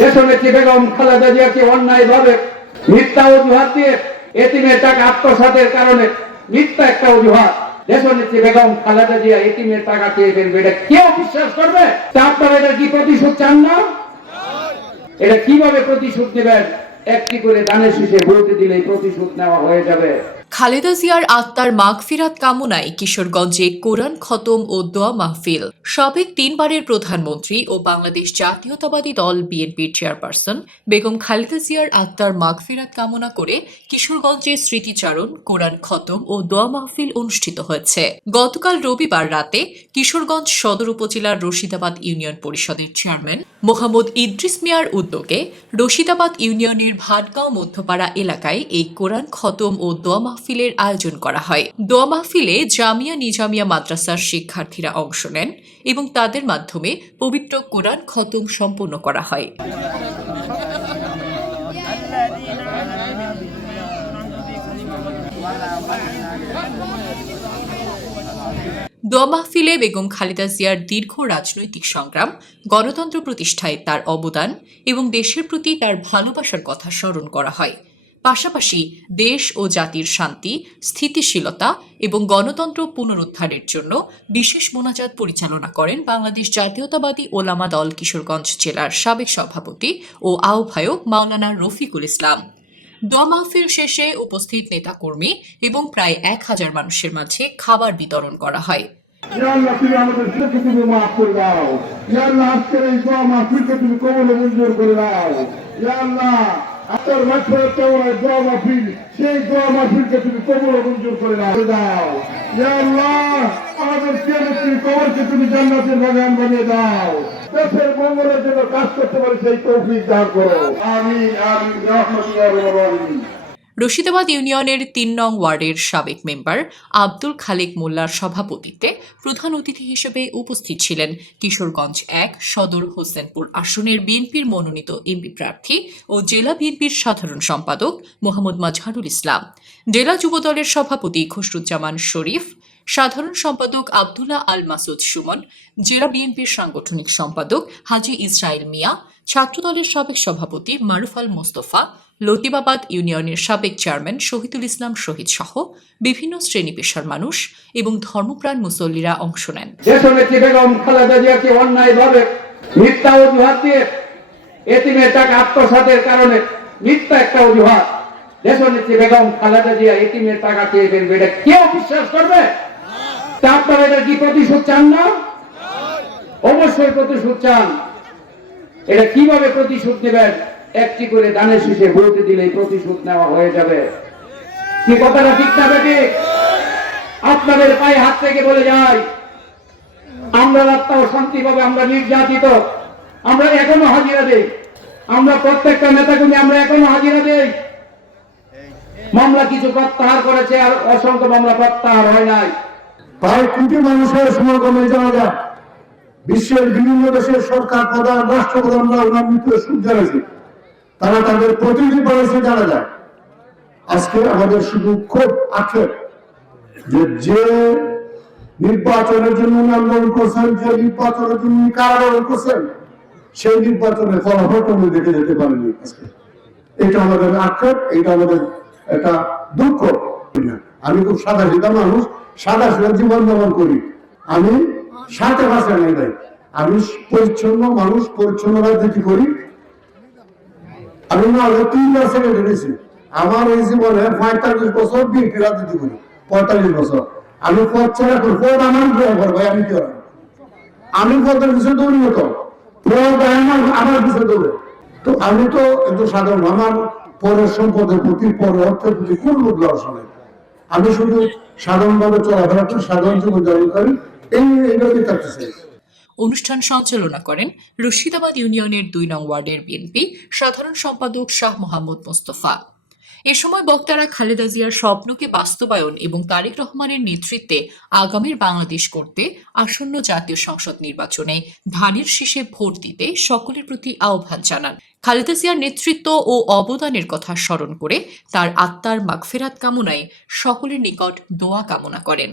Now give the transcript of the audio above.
দেশনেত্রী বেগম খালেদা জিয়াকে অন্যায়ভাবে মিথ্যা অজুহাত দিয়ে এতিমের টাকা আত্মসাতের কারণে মিথ্যা একটা অজুহাত দেশনেত্রী বেগম খালেদা জিয়া এতিমের টাকা চেয়ে ফেলবে, এটা কেউ বিশ্বাস করবে? তা আপনারা এটা কি প্রতিশোধ চান না? এটা কিভাবে প্রতিশোধ নেবেন? একটি করে দানের শীষে ভোট দিলেই প্রতিশোধ নেওয়া হয়ে যাবে। খালেদা জিয়ার আত্মার মাগফিরাত কামনায় কিশোরগঞ্জে কোরআন খতম ও দোয়া মাহফিল। সাবেক 3 বারের প্রধানমন্ত্রী ও বাংলাদেশ জাতীয়তাবাদী দল বিএনপির চেয়ারপারসন বেগম খালেদা জিয়ার আত্মার মাগফিরাত কামনা করে কিশোরগঞ্জে স্মৃতিচারণ, কোরআন খতম ও দোয়া মাহফিল অনুষ্ঠিত হয়েছে। গতকাল রবিবার রাতে কিশোরগঞ্জ সদর উপজেলার রশিদাবাদ ইউনিয়ন পরিষদের চেয়ারম্যান মোহাম্মদ ইদ্রিস মিয়ার উদ্যোগে রশিদাবাদ ইউনিয়নের ভাটগাঁও মধ্যপাড়া এলাকায় এই কোরআন খতম ও দোয়া মাহফিলের আয়োজন করা হয়। দোয়া মাহফিলে জামিয়া নিজামিয়া মাদ্রাসার শিক্ষার্থীরা অংশ নেন এবং তাদের মাধ্যমে পবিত্র কোরআন খতম সম্পন্ন করা হয়। দোয়া মাহফিলে বেগম খালেদা জিয়ার দীর্ঘ রাজনৈতিক সংগ্রাম, গণতন্ত্র প্রতিষ্ঠায় তার অবদান এবং দেশের প্রতি তার ভালোবাসার কথা স্মরণ করা হয়। পাশাপাশি দেশ ও জাতির শান্তি, স্থিতিশীলতা এবং গণতন্ত্র পুনরুদ্ধারের জন্য বিশেষ মোনাজাত পরিচালনা করেন বাংলাদেশ জাতীয়তাবাদী ওলামা দল কিশোরগঞ্জ জেলার সাবেক সভাপতি ও আহ্বায়ক মাওলানা রফিকুল ইসলাম। দোয়া মাহফিল শেষে উপস্থিত নেতাকর্মী এবং প্রায় 1000 মানুষের মাঝে খাবার বিতরণ করা হয়। তুমি আমাদের তুমি মাফ করে দাও। আজকের এই দোয়া মাহফিলকে তুমি কবুল মঞ্জুর করে দাও। আপনার মাঠফেরত কেমন দোয়া মাহফিল, সেই দোয়া মাহফিলকে তুমি কবুল মঞ্জুর করে দাও। আমাদের তুমি কবরকে তুমি জান্নাতের বাগান বানিয়ে দাও। দেশের মঙ্গলের জন্য কাজ করতে পারে সেই তৌফিক দান করো। আমিন আমিন রাহমাতুল্লাহ। রশিদাবাদ ইউনিয়নের 3 নং ওয়ার্ডের সাবেক মেম্বার আব্দুল খালেক মোল্লার সভাপতিত্বে প্রধান অতিথি হিসেবে উপস্থিত ছিলেন কিশোরগঞ্জ 1 সদর হোসেনপুর আসনের বিএনপির মনোনীত এমপি প্রার্থী ও জেলা বিএনপির সাধারণ সম্পাদক মোহাম্মদ মাজহারুল ইসলাম, জেলা যুবদলের সভাপতি খসরুজ্জামান শরীফ, সাধারণ সম্পাদক আব্দুল্লাহ আল মাসুদ সুমন, জেলা বিএনপির সাংগঠনিক সম্পাদক হাজী ইসরাইল মিয়া, ছাত্রদলের সাবেক সভাপতি মারুফ আল মোস্তফা, লতিবাবাদ ইউনিয়নের সাবেক চেয়ারম্যান শহীদুল ইসলাম শহীদ সহ বিভিন্ন শ্রেণী পেশার মানুষ এবং ধর্মপ্রাণ মুসল্লিরা অংশ নেন। দেশনেত্রী বেগম খালেদা জিয়াকে অন্যায়ভাবে মিথ্যা অজুহাত দিয়ে এতিমের টাকা আত্মসাতের কারণে মিথ্যা একটা অজুহাত দেশনেত্রী বেগম খালেদা জিয়া এতিমের টাকা চেয়ে ফেলবে, এটা কেউ বিশ্বাস করবে? তা আপনারা এটা কি প্রতিশোধ চান না? অবশ্যই প্রতিশোধ চান। এটা কিভাবে প্রতিশোধ নেবেন? একটি করে দানের শীষে ভোট দিলেই প্রতিশোধ নেওয়া হয়ে যাবে। কি কথাটা ঠিক না বেটি? আপনাদের পায়ে হাত থেকে বলে যাই, আমরা রাত্তা ও শান্তি পাবে, আমরা নির্যাতিত, আমরা এখনো হাজিরা দেই, আমরা প্রত্যেকটা নেতাকর্মী আমরা এখনো হাজিরা দেই। মামলা কিছু প্রত্যাহার করেছে আর অসংখ্য মামলা প্রত্যাহার হয় নাই। প্রায় কোটি মানুষের সমাগমে জানা যায় বিশ্বের বিভিন্ন দেশের সরকার প্রধান, রাষ্ট্রপ্রধানরা ওনার মৃত্যু সুখ জানাইছে, তারা তাদের প্রতিনিধি করেছে জানা যায়। আজকে আমাদের শুধু খুব আক্ষেপ যে নির্বাচনের জন্য আন্দোলন করছেন, যে নির্বাচনের জন্য কারাবরণ করছেন, সেই নির্বাচনের ফলাফল আমরা দেখে যেতে পারেনি। আজকে এটা আমাদের আক্ষেপ, এটা আমাদের একটা দুঃখ। আমি খুব সাদা সিধা মানুষ, সাদা সিধা জীবন যাপন করি, আমি সাথে বাঁচা নেই ভাই, আমি পরিচ্ছন্ন মানুষ, পরিচ্ছন্ন রাজনীতি করি। আমি না 3বার সেক্রেটারি হয়েছি, আমার এই জীবনে 45 বছর বিএনপি রাজনীতি করি, 45 বছর। আমি পদ ছাড়া করি, পদ আমার ব্যবহার ভাই, আমি কি আমি পদের বিষয়ে দৌড়ি হতো, পদ আমার বিষয়ে দৌড়ে। তো আমি তো একটু সাধারণ, আমার পরের সম্পদের প্রতি, পরের অর্থের প্রতি কোন বদলাও শোনে, আমি শুধু সাধারণভাবে চলাফেরা করি, সাধারণ জীবন যাপন করি, এইভাবেই থাকতে চাই। অনুষ্ঠান সঞ্চালনা করেন রশিদাবাদ ইউনিয়নের 2 নং ওয়ার্ডের বিএনপি সাধারণ সম্পাদক শাহ মোহাম্মদ মোস্তফা। এ সময় বক্তারা খালেদা জিয়ার স্বপ্নকে বাস্তবায়ন এবং তারেক রহমানের নেতৃত্বে আগামীর বাংলাদেশ করতে আসন্ন জাতীয় সংসদ নির্বাচনে ধানের শীষে ভোট দিতে সকলের প্রতি আহ্বান জানান। খালেদা জিয়ার নেতৃত্ব ও অবদানের কথা স্মরণ করে তার আত্মার মাগফিরাত কামনায় সকলের নিকট দোয়া কামনা করেন।